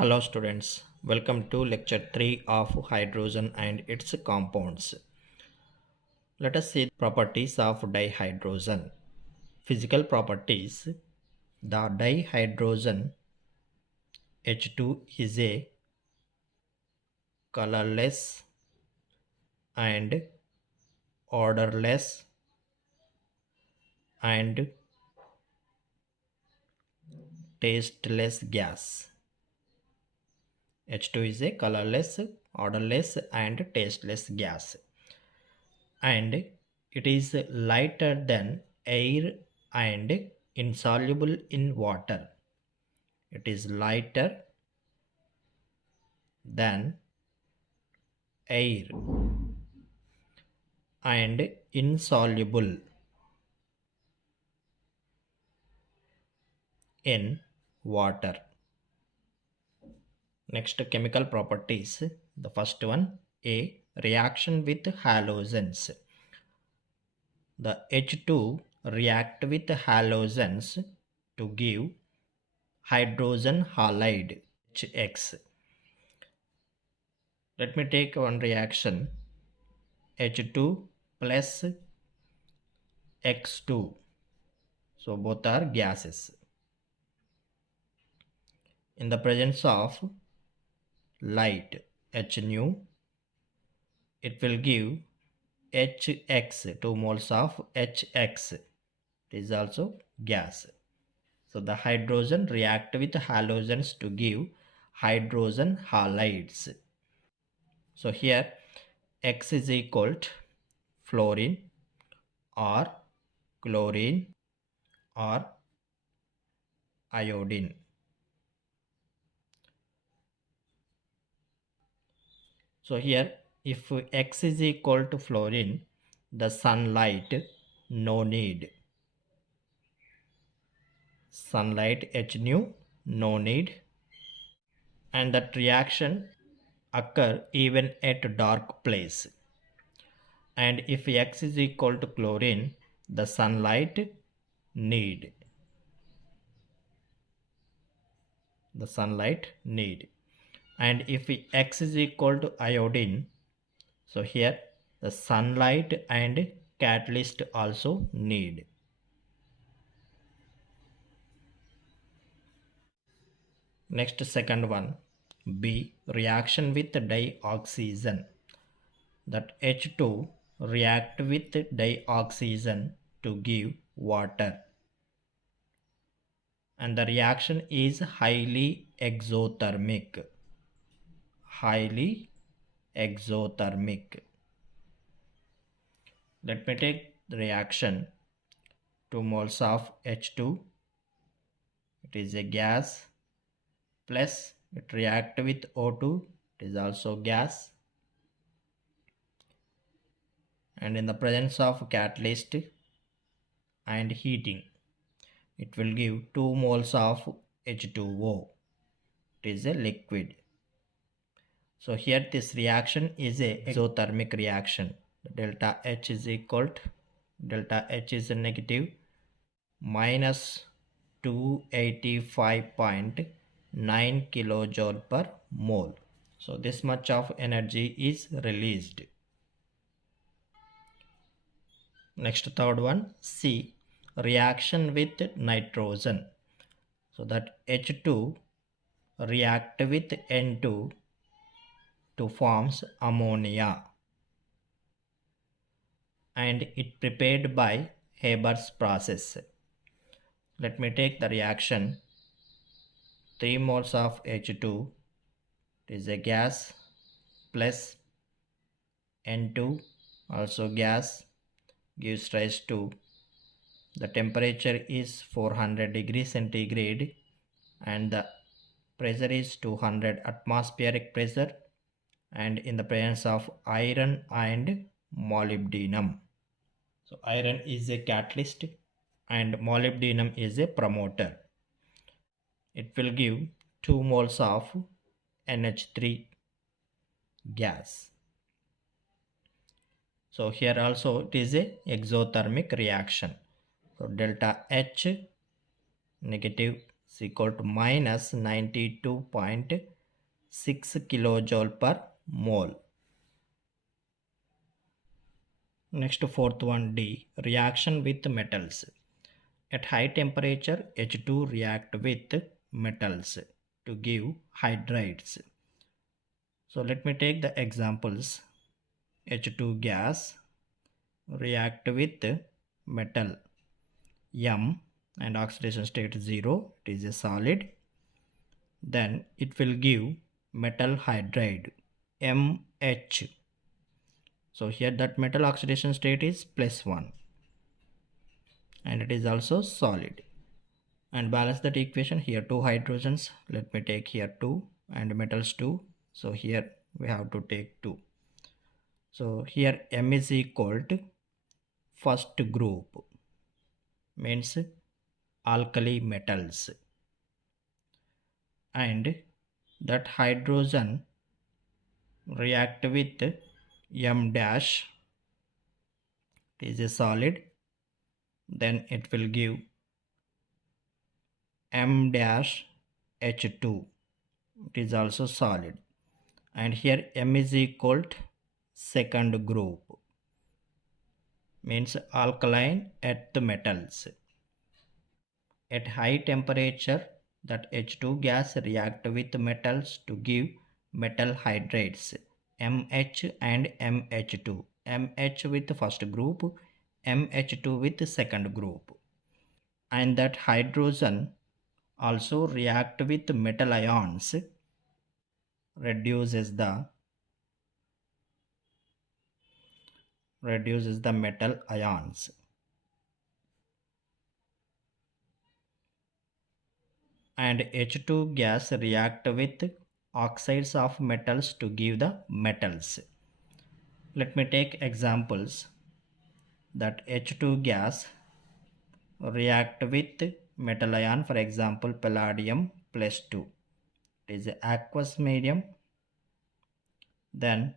Hello students, welcome to lecture 3 of hydrogen and its compounds. Let us see the properties of dihydrogen. Physical properties. The dihydrogen H2 is a colorless and odorless and tasteless gas. H2 is a colorless, odorless and tasteless gas. And it is lighter than air and insoluble in water. It is lighter than air and insoluble in water. Next, chemical properties. The first one, a reaction with halogens. The H2 react with halogens to give hydrogen halide HX. Let me take one reaction, H2 plus X2. So both are gases. In the presence of light H nu, it will give HX, 2 moles of HX. It is also gas. So the hydrogen react with halogens to give hydrogen halides. So here X is equal to fluorine or chlorine or iodine. So here if X is equal to fluorine, the sunlight no need. Sunlight H nu no need, and that reaction occur even at dark place. And if X is equal to chlorine, the sunlight need. The sunlight need. And if X is equal to iodine, so here the sunlight and catalyst also need. Next, second one, B reaction with dioxygen. That H2 react with dioxygen to give water, and the reaction is highly exothermic. Highly exothermic. Let me take the reaction, 2 moles of H2, it is a gas, plus it react with O2, it is also gas, and in the presence of catalyst and heating, it will give 2 moles of H2O, it is a liquid. So here this reaction is a exothermic reaction. Delta H is equal to, delta H is a negative minus 285.9 kilojoule per mole. So this much of energy is released. Next, third one, C reaction with nitrogen. So that H2 react with N2 to forms ammonia, and it prepared by Haber's process. Let me take the reaction, 3 moles of H2, it is a gas, plus N2 also gas, gives rise to, the temperature is 400 degrees centigrade and the pressure is 200 atmospheric pressure, and in the presence of iron and molybdenum. So iron is a catalyst and molybdenum is a promoter. It will give 2 moles of NH3 gas. So here also it is a exothermic reaction. So delta H negative is equal to minus 92.6 kilojoule per mole. Next, fourth one, D, reaction with metals. At high temperature, H2 react with metals to give hydrides. So let me take the examples. H2 gas react with metal M and oxidation state 0, it is a solid. Then it will give metal hydride MH. So here that metal oxidation state is +1 and it is also solid. And balance that equation, here 2 hydrogens, let me take here 2 and metals 2. So here we have to take 2. So here M is equal to first group, means alkali metals, and that hydrogen react with M dash, it is a solid, then it will give M dash H2, it is also solid, and here M is equal to second group, means alkaline earth metals. At high temperature, that H2 gas react with metals to give metal hydrides MH and MH2. MH with first group, MH2 with second group. And that hydrogen also react with metal ions, reduces the metal ions. And H2 gas react with oxides of metals to give the metals. Let me take examples. That H2 gas react with metal ion, for example palladium +2, it is aqueous medium. Then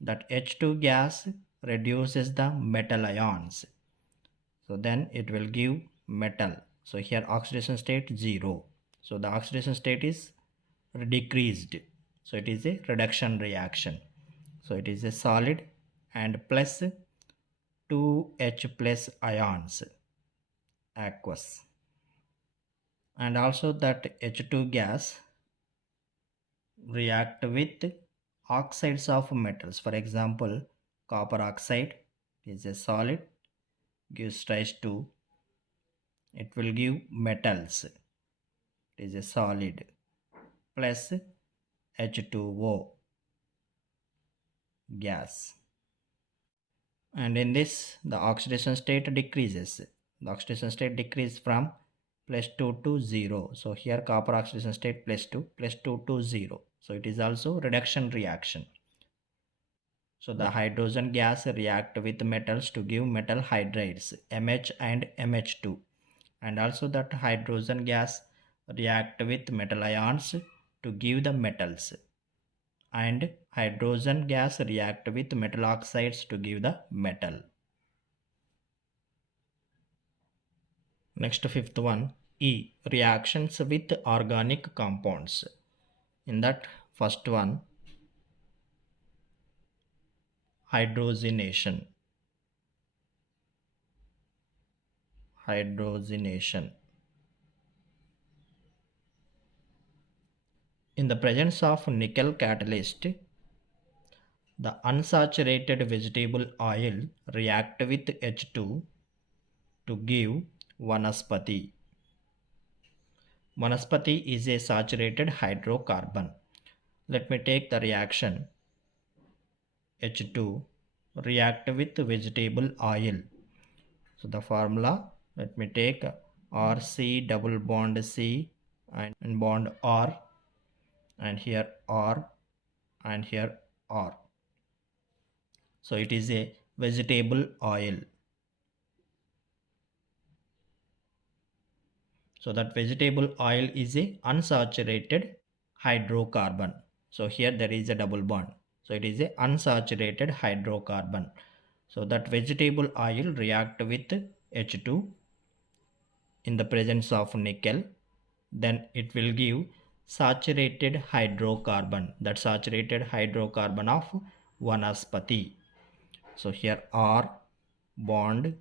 that H2 gas reduces the metal ions, so then it will give metal. So here oxidation state 0, so the oxidation state is decreased, so it is a reduction reaction. So it is a solid and plus 2H plus ions, aqueous. And also that H2 gas react with oxides of metals, for example copper oxide is a solid, gives rise to, it will give metals, it is a solid, plus H2O gas. And in this the oxidation state decreases, the oxidation state decreases from +2 to 0. So here copper oxidation state +2, +2 to 0, so it is also reduction reaction. So the hydrogen gas react with metals to give metal hydrides MH and MH2, and also that hydrogen gas react with metal ions to give the metals, and hydrogen gas react with metal oxides to give the metal. Next, fifth one, E, reactions with organic compounds. In that first one, hydrogenation. In the presence of nickel catalyst, the unsaturated vegetable oil react with H2 to give vanaspati. Vanaspati is a saturated hydrocarbon. Let me take the reaction. H2 react with vegetable oil. So the formula, let me take RC double bond C and bond R, and here R and here R. So it is a vegetable oil. So that vegetable oil is a unsaturated hydrocarbon. So here there is a double bond. So it is a unsaturated hydrocarbon. So that vegetable oil react with H2 in the presence of nickel then it will give saturated hydrocarbon, that saturated hydrocarbon of vanaspati. So here R bond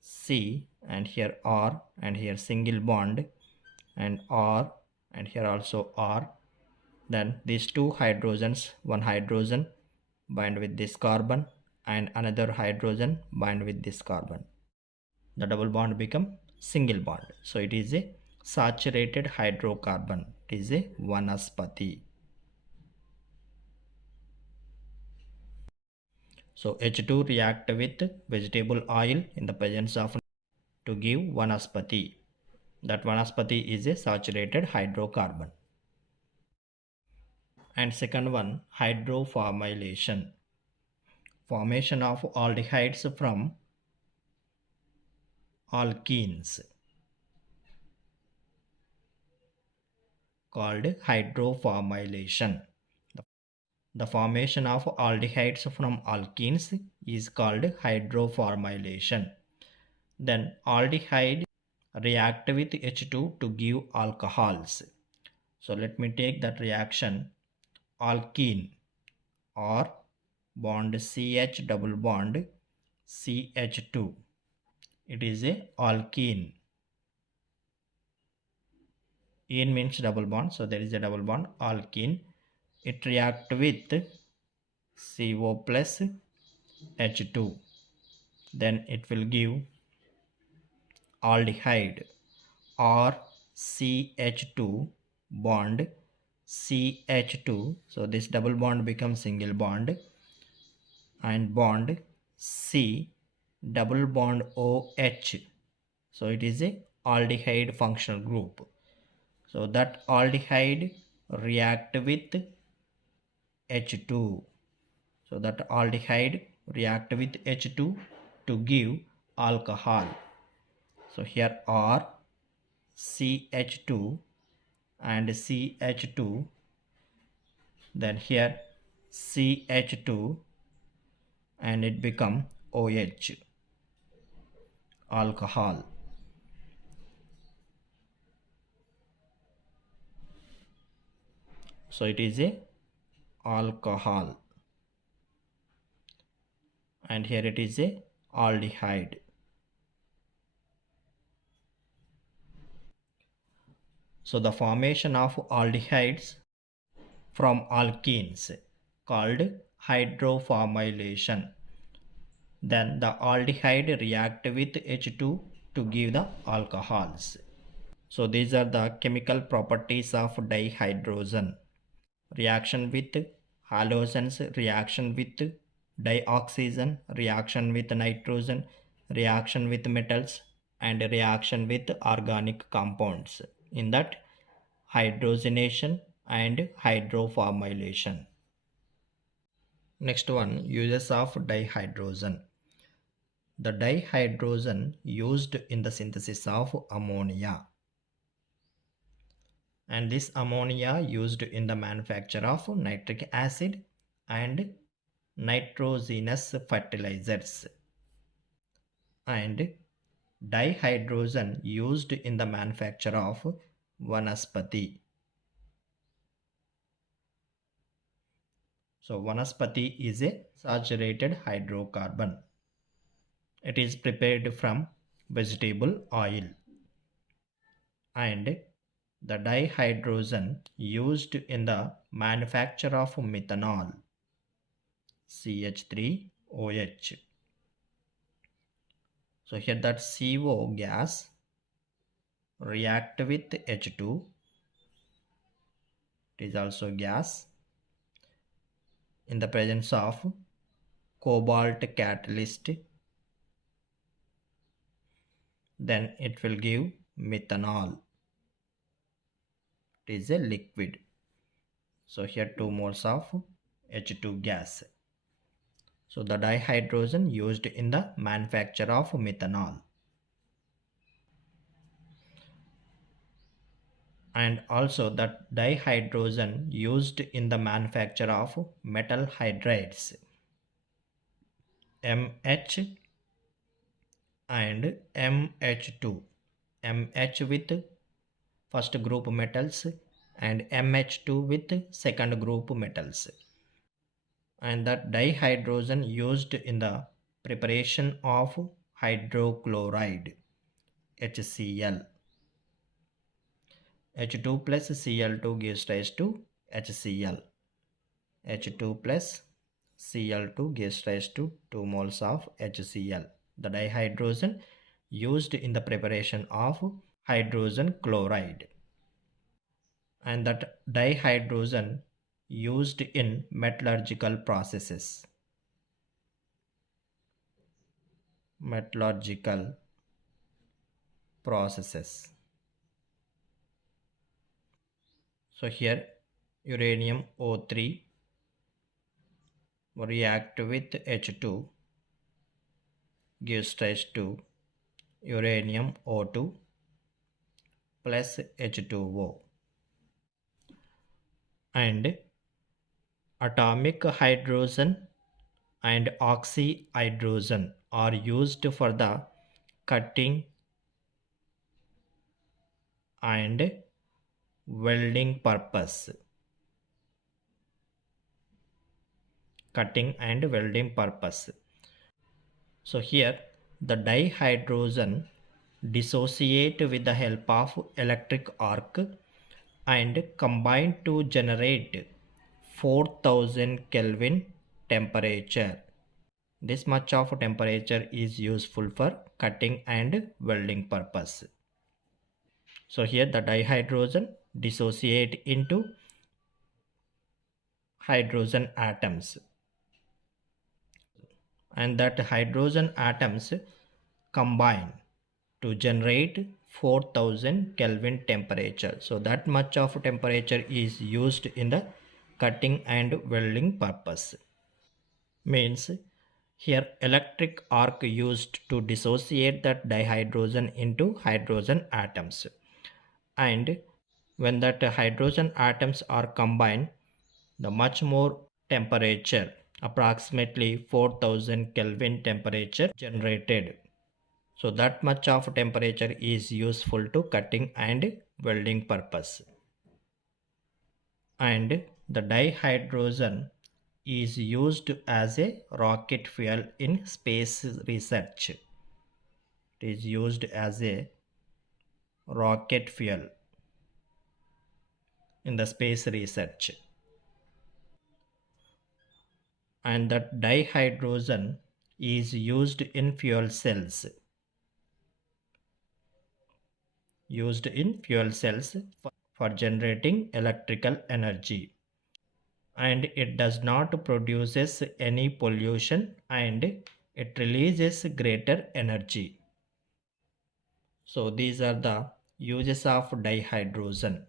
C, and here R, and here single bond, and R, and here also R. Then these two hydrogens, one hydrogen bind with this carbon and another hydrogen bind with this carbon. The double bond become single bond. So it is a saturated hydrocarbon. It is a vanaspati. So H2 react with vegetable oil in the presence of to give vanaspati. That vanaspati is a saturated hydrocarbon. And second one, hydroformylation. Formation of aldehydes from alkenes, called hydroformylation. The formation of aldehydes from alkenes is called hydroformylation. Then aldehyde react with H2 to give alcohols. So let me take that reaction. Alkene or bond CH double bond CH2. It is a alkene. En means double bond, so there is a double bond, alkene. It react with CO plus H2. Then it will give aldehyde or CH2 bond CH2. So this double bond becomes single bond, and bond C double bond OH. So it is a aldehyde functional group. So that aldehyde react with H2. So that aldehyde react with H2 to give alcohol. So here R, CH2 and CH2, then here CH2, and it become OH, alcohol. So it is a alcohol, and here it is a aldehyde. So the formation of aldehydes from alkenes called hydroformylation. Then the aldehyde react with H2 to give the alcohols. So these are the chemical properties of dihydrogen. Reaction with halogens, reaction with dioxygen, reaction with nitrogen, reaction with metals, and reaction with organic compounds. In that, hydrogenation and hydroformylation. Next one, uses of dihydrogen. The dihydrogen used in the synthesis of ammonia, and this ammonia used in the manufacture of nitric acid and nitrogenous fertilizers, and dihydrogen used in the manufacture of vanaspati. So vanaspati is a saturated hydrocarbon. It is prepared from vegetable oil, and the dihydrogen used in the manufacture of methanol, CH3OH. So here that CO gas react with H2. It is also gas in the presence of cobalt catalyst. Then it will give methanol. It is a liquid. So here 2 moles of H2 gas. So the dihydrogen used in the manufacture of methanol. And also that dihydrogen used in the manufacture of metal hydrides, MH and MH2. MH with first group metals and MH2 with second group metals. And that dihydrogen used in the preparation of hydrochloride HCl. H2 plus Cl2 gives rise to HCl. H2 plus Cl2 gives rise to 2 moles of HCl. The dihydrogen used in the preparation of hydrogen chloride. And that dihydrogen used in metallurgical processes. Metallurgical processes. So here uranium O3 react with H2 gives rise to uranium O2 plus H2O. And atomic hydrogen and oxyhydrogen are used for the cutting and welding purpose. Cutting and welding purpose. So here the dihydrogen dissociate with the help of electric arc and combine to generate 4000 Kelvin temperature. This much of temperature is useful for cutting and welding purpose. So here the dihydrogen dissociate into hydrogen atoms, and that hydrogen atoms combine to generate 4000 Kelvin temperature. So that much of temperature is used in the cutting and welding purpose. Means here electric arc used to dissociate that dihydrogen into hydrogen atoms. And when that hydrogen atoms are combined, the much more temperature, approximately 4000 Kelvin temperature generated. So that much of temperature is useful to cutting and welding purpose. And the dihydrogen is used as a rocket fuel in space research. It is used as a rocket fuel in the space research. And that dihydrogen is used in fuel cells. Used in fuel cells for generating electrical energy. And it does not produces any pollution and it releases greater energy. So these are the uses of dihydrogen.